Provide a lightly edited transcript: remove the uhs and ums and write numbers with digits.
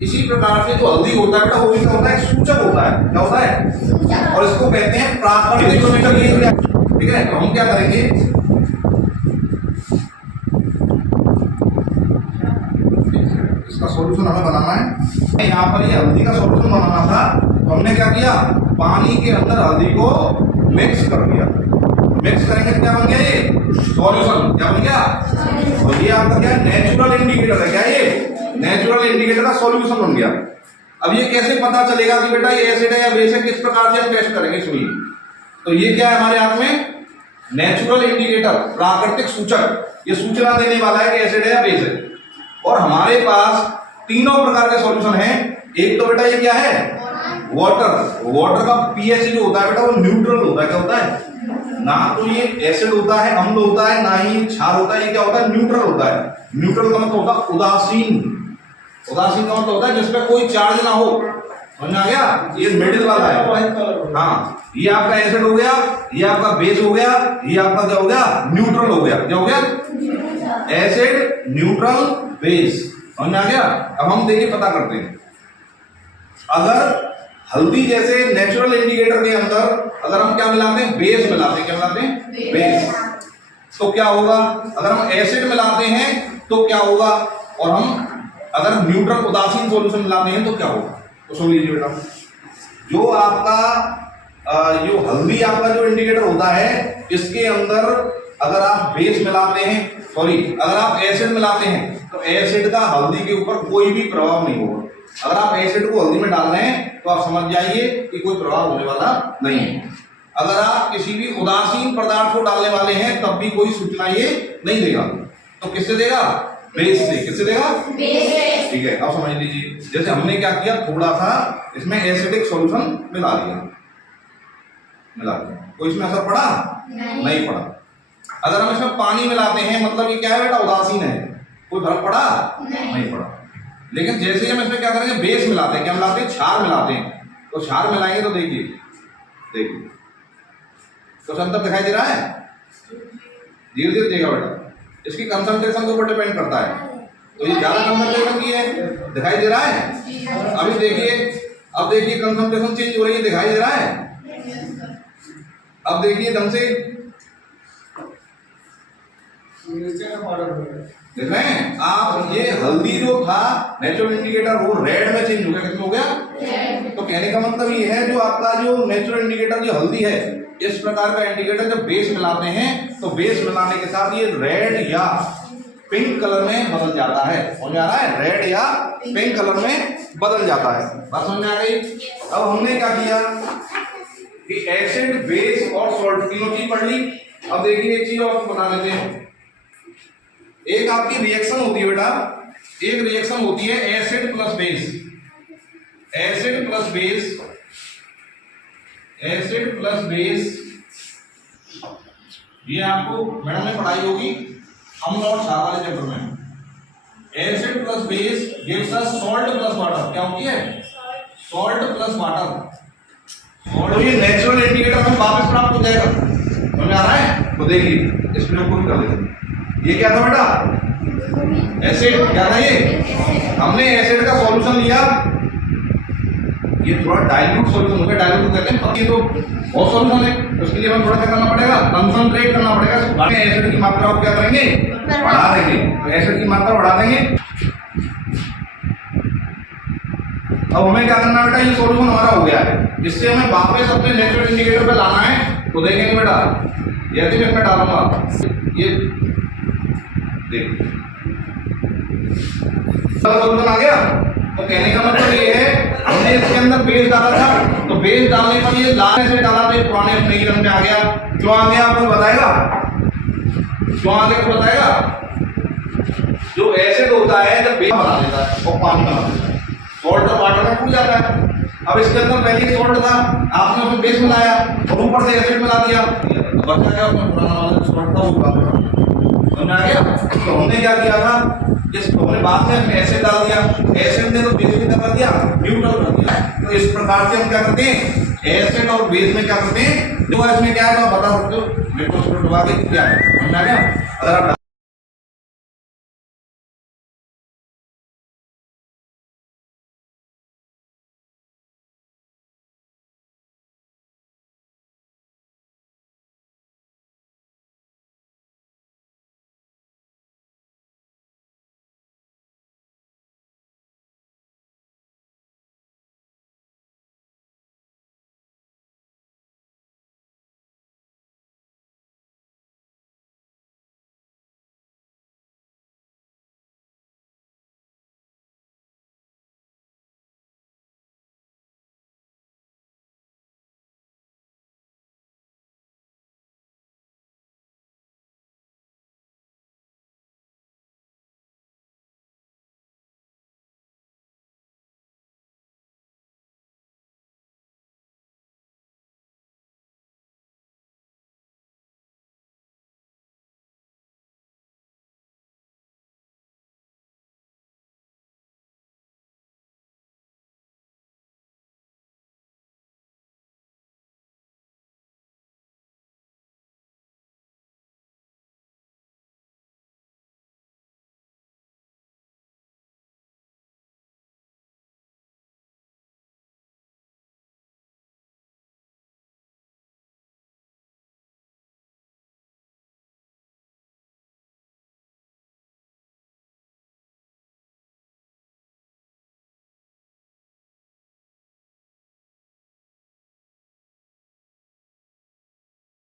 इसी प्रकार से जो हल्दी होता है बेटा वो भी क्या होता है, सूचक होता है। क्या होता है? और इसको कहते हैं प्राकृतिक सूचक। ठीक है, तो हम क्या करेंगे, इसका सॉल्यूशन हमें बनाना है। यहाँ पर ये हल्दी का सॉल्यूशन बनाना था, तो हमने क्या किया, पानी के अंदर हल्दी को मिक्स कर दिया। मिक्स करेंगे क्या बन गया, ये सॉल्यूशन क्या बन गया। और ये आपका क्या है, नेचुरल इंडिकेटर है। क्या ये नेचुरल इंडिकेटर का सॉल्यूशन बन गया। अब ये कैसे पता चलेगा कि बेटा ये एसिड है या बेस है, किस प्रकार से हम टेस्ट करेंगे, सुनिए। तो ये क्या है हमारे हाथ में, नेचुरल इंडिकेटर, प्राकृतिक सूचक। ये सूचना देने वाला है कि एसिड है या बेस है। और हमारे पास तीनों प्रकार के सॉल्यूशन हैं। एक तो बेटा ये क्या है, वाटर। वाटर का पीएच जो होता है बेटा वो न्यूट्रल होता है। क्या होता है, ना तो ये एसिड होता है, अम्ल होता है, ना ही क्षार होता है। ये क्या होता है, न्यूट्रल होता है। न्यूट्रल का मतलब होता है उदासीन। उदासीन का मतलब होता है जिसपे कोई चार्ज ना हो। समझ आ गया, ये मिडिल वाला है। हाँ, ये आपका एसिड हो गया, ये आपका बेस हो गया, ये आपका क्या हो गया, न्यूट्रल हो गया। क्या हो गया, एसिड, न्यूट्रल, बेस। समझ आ गया। अब हम देखिए पता करते हैं, अगर हल्दी जैसे नेचुरल इंडिकेटर के अंदर अगर हम क्या मिलाते हैं, बेस मिलाते हैं। क्या मिलाते हैं, बेस, तो क्या होगा। अगर हम एसिड मिलाते हैं तो क्या होगा, और हम अगर न्यूट्रल उदासीन सॉल्यूशन मिलाते हैं तो क्या होगा। तो सुन लीजिए बेटा, जो आपका जो हल्दी आपका जो इंडिकेटर होता है, इसके अंदर अगर आप बेस मिलाते हैं, सॉरी अगर आप एसिड मिलाते हैं, तो एसिड का हल्दी के ऊपर कोई भी प्रभाव नहीं होगा। अगर आप एसिड को हल्दी में डाल रहे हैं तो आप समझ जाइए कि कोई प्रभाव होने वाला नहीं है। अगर आप किसी भी उदासीन पदार्थ को डालने वाले हैं तब भी कोई सूचना ये नहीं देगा। तो किससे देगा, बेस से। किससे देगा, बेस से। ठीक है, अब समझ लीजिए, जैसे हमने क्या किया, थोड़ा सा इसमें एसिडिक सॉल्यूशन मिला दिया। कोई इसमें असर पड़ा, नहीं पड़ा। अगर हम इसमें पानी मिलाते हैं, मतलब ये क्या है बेटा, उदासीन है, कोई फर्क पड़ा, नहीं पड़ा। लेकिन जैसे ही हम इसमें क्या करेंगे, बेस मिलाते हैं, क्या मिलाते हैं, क्षार मिलाते हैं। तो क्षार मिलाएंगे तो देखिए देखिए तो अंतर दिखाई दे रहा है, धीरे धीरे देगा बेटा। इसकी कंसंट्रेशन के ऊपर डिपेंड करता है। तो ये ज्यादा कंसंट्रेशन की है, दिखाई दे रहा है। अभी देखिए, अब देखिए कंसंट्रेशन चेंज हो रही है, दिखाई दे रहा है। अब देखिए ढंग से, देख रहे हैं आप, ये हल्दी जो था नेचुरल इंडिकेटर वो रेड में चेंज हो गया। कितना हो गया, तो कहने का मतलब ये है, जो आपका जो नेचुरल इंडिकेटर जो हल्दी है, इस प्रकार का इंडिकेटर जब बेस मिलाते हैं तो बेस मिलाने के साथ ये रेड या पिंक कलर में बदल जाता है। समझ आ रहा है, रेड या पिंक कलर में बदल जाता है। बात समझ आ गई। अब हमने क्या किया कि एसिड, बेस और सॉल्ट तीनों चीज पढ़ ली। अब देखिए एक चीज और बता लेते हैं। एक आपकी रिएक्शन होती है बेटा, एक रिएक्शन होती है acid plus base. Acid plus base, acid plus base, ये आपको मैडम ने पढ़ाई होगी हम और क्षार वाले चैप्टर में। Acid plus base gives us salt plus water. क्या होती है, सॉल्ट प्लस वाटर। तो ये नेचुरल इंडिकेटर में वापस प्राप्त हो जाएगा। समझ आ रहा है। तो देखिए इस प्रयोग को भी कर लेते हैं। ये क्या था बेटा, एसिड। क्या था ये, हमने एसिड का सॉल्यूशन लिया, ये थोड़ा डाइल्यूट सॉल्यूशन हो गया। डाइल्यूट कहते हैं, ये तो बहुत सॉल्यूशन है, उसके लिए हमें थोड़ा क्या करना पड़ेगा, कंसंट्रेट करना पड़ेगा। एसिड की मात्रा को क्या करेंगे, बढ़ा देंगे। तो एसिड की मात्रा बढ़ा देंगे। अब हमें क्या करना बेटा, ये सॉल्यूशन हमारा हो गया है, इससे हमें वापस अपने नेचुरल इंडिकेटर पे लाना है। तो देखेंगे बेटा, यदि मैं इसमें डालूंगा, ये देखिए सॉल्यूशन आ गया। तो कहने का मतलब ये है, हमने इसके अंदर बेस डाला था, तो बेस डालने पर ये लाल से डाला तो पुराने अपने ही रंग में आ गया। क्यों आ गया आपको बताएगा, क्यों आ गया बताएगा। जो एसिड होता है जब बेस बना देता है और पानी बना देता है, सॉल्ट और वाटर में टूट जाता है। अब इसके अंदर पहले सॉल्ट था, आपने उसमें बेस मिलाया और ऊपर से एसिड मिला दिया, तो बचा क्या उसमें पुराना वाला सॉल्ट था वो। समझ आ गया। तो हमने क्या किया था, हमने बाद में एसिड डाल दिया, एसिड ने तो बेस भी कर दिया, न्यूट्रल कर दिया। तो इस प्रकार से हम क्या करते हैं, एसिड और बेस में क्या करते हैं, जो इसमें क्या है तो बता सकते हो, मेरे को क्या है। समझ आ गया। अगर आप